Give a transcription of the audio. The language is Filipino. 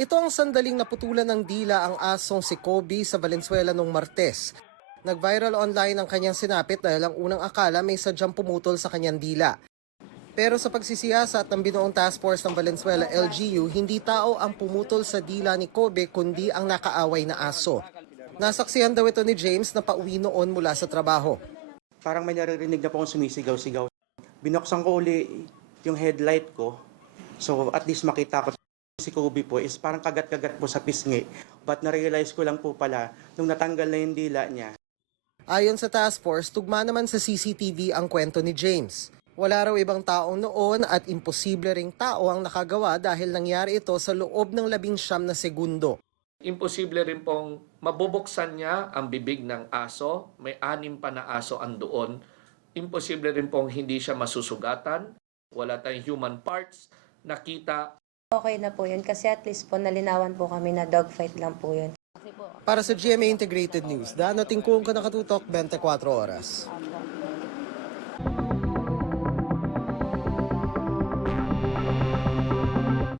Ito ang sandaling naputulan ng dila ang asong si Kobe sa Valenzuela noong Martes. Nag-viral online ang kanyang sinapit dahil ang unang akala may sadyang pumutol sa kanyang dila. Pero sa pagsisiyasat ng binuong task force ng Valenzuela LGU, hindi tao ang pumutol sa dila ni Kobe kundi ang nakaaway na aso. Nasaksihan daw ito ni James na pauwi noon mula sa trabaho. Parang may naririnig na po akong sumisigaw-sigaw. Binuksan ko uli yung headlight ko. So at least makita ko si Kobe po is parang kagat-kagat po sa pisngi. But na-realize ko lang po pala nung natanggal na yung dila niya. Ayon sa task force, tugma naman sa CCTV ang kwento ni James. Wala raw ibang taong noon at imposible ring tao ang nakagawa dahil nangyari ito sa loob ng 19 na segundo. Imposible rin pong mabubuksan niya ang bibig ng aso. May 6 pa na aso andoon. Imposible rin pong hindi siya masusugatan. Wala tayong human parts. Nakita. Okay na po yun kasi at least po nalinawan po kami na dogfight lang po yun. Para sa GMA Integrated News, Dano Tingkung ka nakatutok 24 oras.